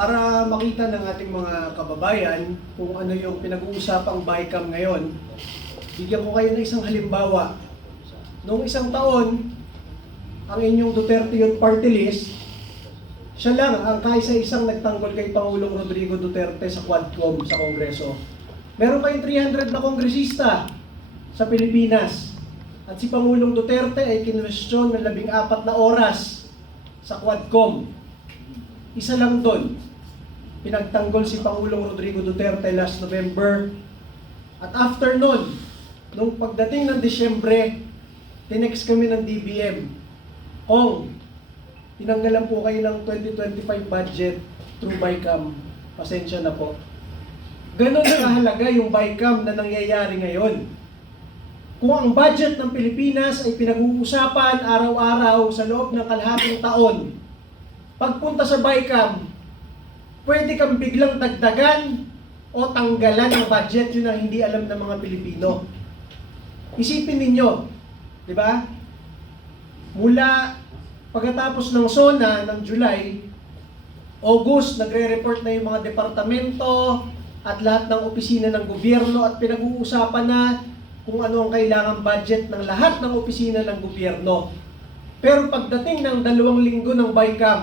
Para makita ng ating mga kababayan kung ano yung pinag-uusapang BICAM ngayon, bigyan ko kayo ng isang halimbawa. Noong isang taon, ang inyong Duterte Youth Party List, siya lang ang kaisa-isang nagtanggol kay Pangulong Rodrigo Duterte sa Quadcom sa Kongreso. Meron kayong 300 na kongresista sa Pilipinas. At si Pangulong Duterte ay kinwestiyon ng 14 na oras sa Quadcom. Isa lang doon, pinagtanggol si Pangulong Rodrigo Duterte last November. At after nun, nung pagdating ng Disyembre, tinext kami ng DBM, Kung, tinanggalan po kayo ng 2025 budget through BICAM. Pasensya na po. Ganon na kahalaga yung BICAM na nangyayari ngayon. Kung ang budget ng Pilipinas ay pinag-uusapan araw-araw sa loob ng kalahating taon, pagpunta sa BICAM, pwede kang biglang dagdagan o tanggalan ng budget, yun ang hindi alam ng mga Pilipino. Isipin ninyo, di ba? Mula pagkatapos ng SONA ng July, August, nagre-report na yung mga departamento at lahat ng opisina ng gobyerno at pinag-uusapan na kung ano ang kailangang budget ng lahat ng opisina ng gobyerno. Pero pagdating ng 2 linggo ng BICAM,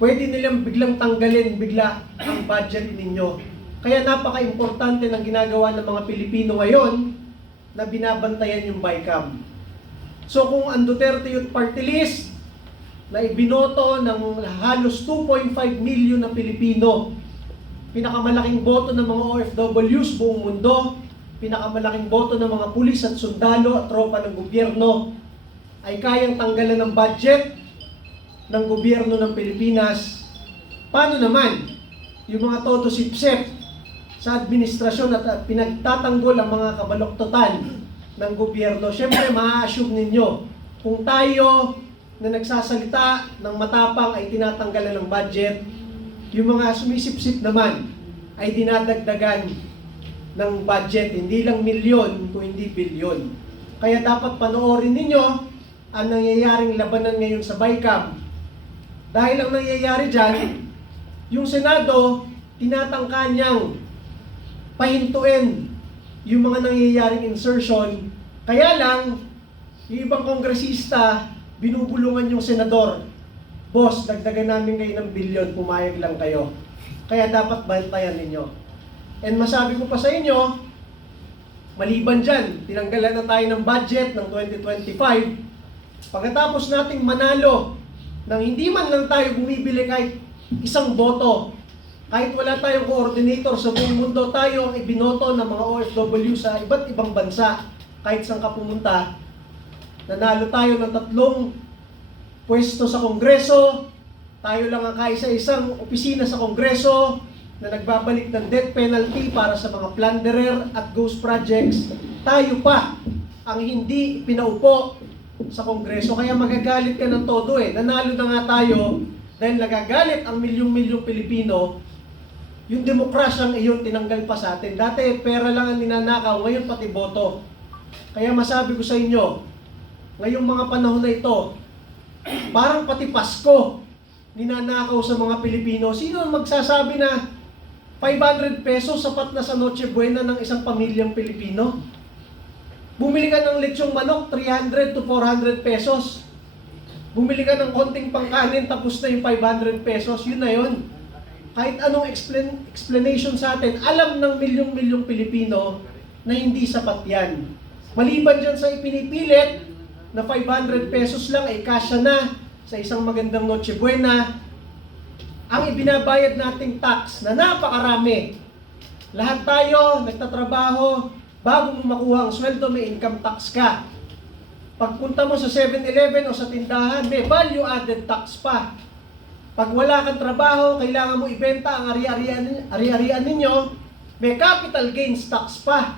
pwede nilang biglang tanggalin bigla ang budget ninyo. Kaya napaka-importante ng ginagawa ng mga Pilipino ngayon na binabantayan yung BICAM. So kung ang Duterte Youth Party List na ibinoto ng halos 2.5 million na Pilipino, pinakamalaking boto ng mga OFWs buong mundo, pinakamalaking boto ng mga pulis at sundalo at tropa ng gobyerno, ay kayang tanggalan ng budget ng gobyerno ng Pilipinas. Paano naman yung mga todo sipsep sa administrasyon at pinagtatanggol ang mga kabaloktotan ng gobyerno? Siyempre, ma-assume ninyo, kung tayo na nagsasalita ng matapang ay tinatanggalan ng budget, yung mga sumisipsip naman ay dinadagdagan ng budget, hindi lang milyon, kung hindi bilyon. Kaya dapat panoorin ninyo ang nangyayaring labanan ngayon sa BICAM. Dahil ang nangyayari dyan, yung Senado, tinatangka niyang pahintuin yung mga nangyayaring insertion. Kaya lang, yung ibang kongresista, binubulungan yung senador. Boss, dagdagan namin kayo ng bilyon, pumayag lang kayo. Kaya dapat bantayan ninyo. And masabi ko pa sa inyo, maliban dyan, tinanggalan na tayo ng budget ng 2025. Pagkatapos nating manalo, nang hindi man lang tayo bumibili kahit isang boto, kahit wala tayong coordinator sa buong mundo, tayo ang ibinoto ng mga OFW sa iba't ibang bansa. Kahit saan ka pumunta, nanalo tayo ng 3 pwesto sa Kongreso, tayo lang ang kaisa-isang opisina sa Kongreso na nagbabalik ng death penalty para sa mga plunderer at ghost projects. Tayo pa ang hindi pinaupo sa Kongreso, kaya magagalit ka ng todo eh. Nanalo na nga tayo dahil nagagalit ang milyong-milyong Pilipino. Yung demokrasyang iyon tinanggal pa sa atin. Dati pera lang ang ninanakaw, ngayon pati boto. Kaya masabi ko sa inyo, ngayong mga panahon na ito, parang pati Pasko ninanakaw sa mga Pilipino. Sino ang magsasabi na 500 pesos sapat na sa Noche Buena ng isang pamilyang Pilipino? Bumili ka ng lechong manok, 300 to 400 pesos. Bumili ka ng konting pangkanin, tapos na yung 500 pesos, yun na yun. Kahit anong explanation sa atin, alam ng milyong-milyong Pilipino na hindi sapat yan. Maliban dyan sa ipinipilit na 500 pesos lang ay kasya na sa isang magandang Noche Buena, ang ibinabayad nating tax na napakarami. Lahat tayo nagtatrabaho, bago mo makuha ang sweldo, may income tax ka. Pagpunta mo sa 7-Eleven o sa tindahan, may value-added tax pa. Pag wala kang trabaho, kailangan mo ibenta ang ari-arian ninyo, may capital gains tax pa.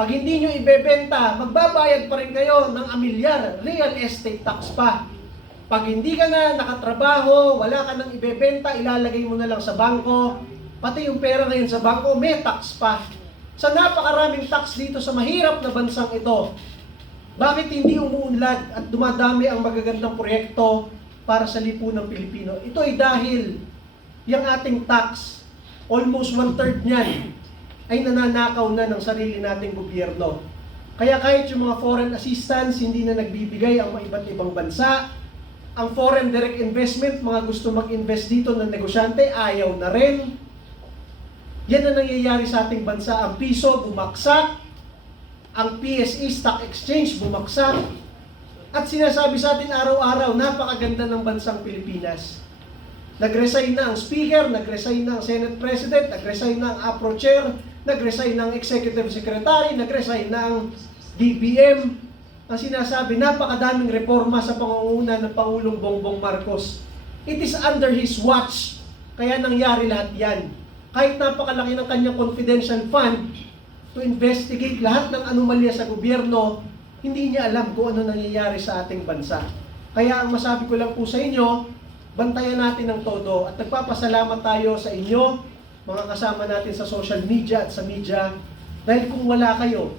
Pag hindi nyo ibebenta, magbabayad pa rin kayo ng amilyar, real estate tax pa. Pag hindi ka na nakatrabaho, wala ka nang ibebenta, ilalagay mo na lang sa bangko, pati yung pera ngayon sa bangko, may tax pa. Sa napakaraming tax dito sa mahirap na bansang ito, bakit hindi umuunlad at dumadami ang magagandang proyekto para sa lipunang Pilipino? Ito ay dahil yung ating tax, almost 1/3 niyan, ay nananakaw na ng sarili nating gobyerno. Kaya kahit yung mga foreign assistance, hindi na nagbibigay ang mga iba't ibang bansa. Ang foreign direct investment, mga gusto mag-invest dito ng negosyante, ayaw na rin. Yan ang nangyayari sa ating bansa. Ang piso bumaksak, ang PSE Stock Exchange bumaksak, at sinasabi sa atin araw-araw, napakaganda ng bansang Pilipinas. Nag-resign na ang Speaker, nag-resign na ang Senate President, nag-resign na ang APRO Chair, nag-resign na ang Executive Secretary, nag-resign na ang DBM. Ang sinasabi, napakadaming reforma sa pangunguna ng Pangulong Bongbong Marcos. It is under his watch, kaya nangyari lahat yan. Kahit napakalaki ng kanyang confidential fund to investigate lahat ng anomalya sa gobyerno, hindi niya alam kung ano nangyayari sa ating bansa. Kaya ang masabi ko lang po sa inyo, bantayan natin ng todo at nagpapasalamat tayo sa inyo, mga kasama natin sa social media at sa media, dahil kung wala kayo,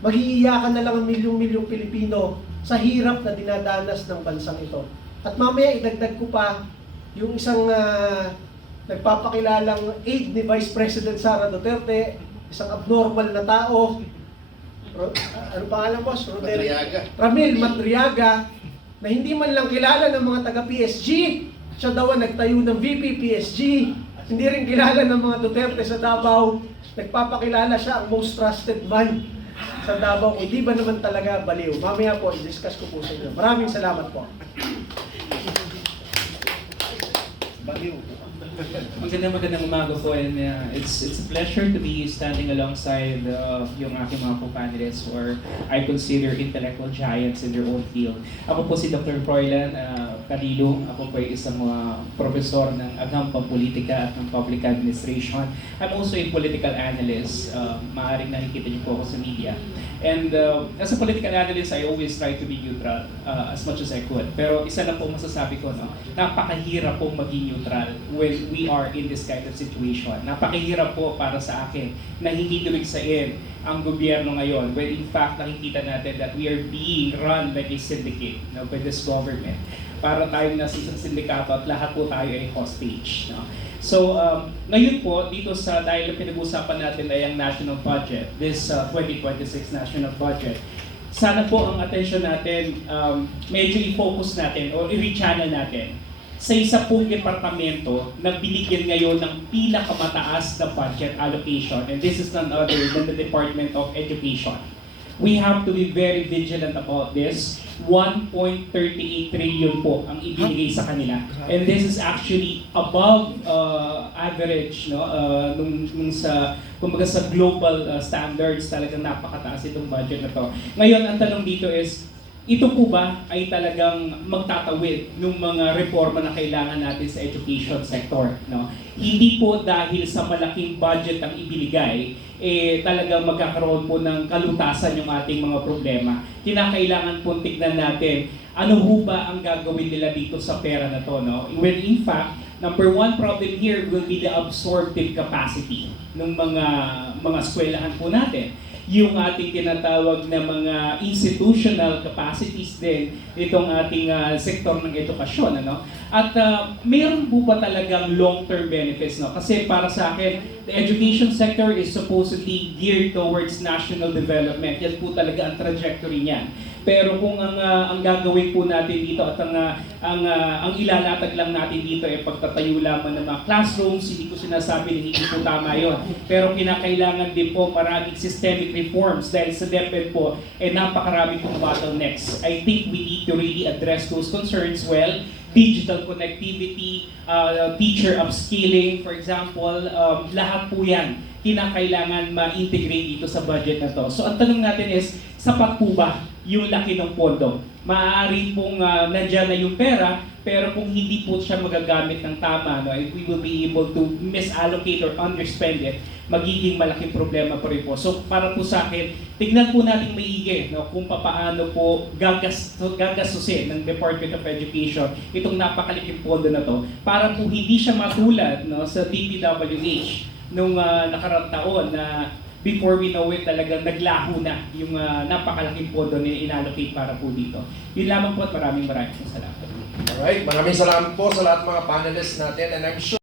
mag-iiyakan na lang ang milyong-milyong Pilipino sa hirap na dinadanas ng bansang ito. At mamaya idagdag ko pa yung isang nagpapakilalang aide ni Vice President Sara Duterte, isang abnormal na tao, ano pangalan mo? Ramil Madriaga, na hindi man lang kilala ng mga taga-PSG, siya daw ang nagtayo ng VP PSG, hindi rin kilala ng mga Duterte sa Davao, nagpapakilala siya ang most trusted man sa Davao. Hindi ba naman talaga baliw? Mamaya po, i-discuss ko po sa inyo. Maraming salamat po. Baliw. Magandang umaga po, and it's a pleasure to be standing alongside yung aking mga co-panelists or I consider intellectual giants in their own field. Ako po si Dr. Froilan Calilong. Ako po ay isang profesor ng Agham Pampolitika at ng Public Administration. I'm also a political analyst. Maaaring nakikita niyo po ako sa media. And as a political analyst, I always try to be neutral as much as I could. Pero isa na po masasabi ko, no, napakahirap po maging neutral when we are in this kind of situation. Napakahirap po para sa akin na hindi lumiksain ang gobyerno ngayon when in fact nakikita natin that we are being run like a syndicate, no, by this government. Para tayong nasa isang sindikato at lahat po tayo ay hostage. No? So, ngayon po, dito sa dahil pinag-usapan natin ay ang national budget, this 2026 national budget, sana po ang attention natin, medyo i-focus natin o i-rechannel natin sa isa pong departamento na binigyan ngayon ng pinakamataas na budget allocation, and this is none other than the Department of Education. We have to be very vigilant about this. 1.38 trillion po ang ibinigay sa kanila. And this is actually above average, no? Nung sa kumbaga sa global standards, talagang napakataas itong budget na to. Ngayon, ang tanong dito is, ito po ba ay talagang magtatawid ng mga reforma na kailangan natin sa education sector? No? Hindi po dahil sa malaking budget ang ibinigay, talagang magkakaroon po ng kalutasan yung ating mga problema. Kinakailangan po tignan natin, ano ho ba ang gagawin nila dito sa pera na to? No? When in fact, number one problem here will be the absorptive capacity ng mga eskwelahan po natin. Yung ating tinatawag na mga institutional capacities din itong ating sektor ng edukasyon, ano? At mayroon po pa talagang long-term benefits, no? Kasi para sa akin, the education sector is supposedly geared towards national development. Yan po talaga ang trajectory niyan. Pero kung ang gagawin po natin dito at ang ilalatag lang natin dito ay pagtatayo lamang ng mga classrooms, hindi ko sinasabi na hindi po tama yon. Pero kinakailangan din po maraming systemic reforms dahil sa DepEd po napakarami pong bottlenecks. I think we need to really address those concerns well. Digital connectivity, teacher upskilling, for example, lahat po yan kinakailangan ma-integrate dito sa budget na to. So ang tanong natin is, sapat po ba yung laki ng pondo? Maaari pong nandyan na yung pera, pero kung hindi po siya magagamit ng tama, no, if we will be able to misallocate or underspend it, magiging malaking problema po rin po. So para po sa akin, tignan po natin maigi, no, kung paano po gagastusin ng Department of Education itong napakaliking pondo na to para po hindi siya matulad, no, sa DPWH nung nakaraang taon na before we know it, talagang naglaho na yung napakalaking pondo na inallocate para po dito. Yun lamang po at maraming salamat. Alright, maraming salamat po sa lahat mga panelists natin, and I'm sure